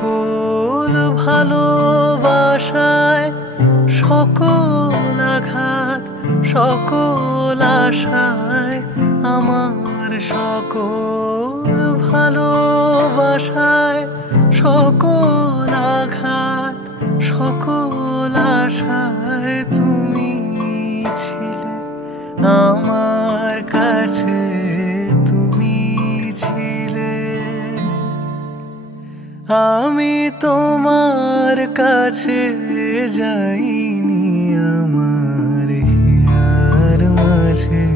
সকল ভালোবাসায় সকল আঘাত সকল আশায় আমার সকল ভালোবাসায় সকল আঘাত সকল আশায় তুমি ছিলে আমার কাছে, তুমি ছিলে। আমি তোমার কাছে যাইনি আমার হিয়ার মাঝে,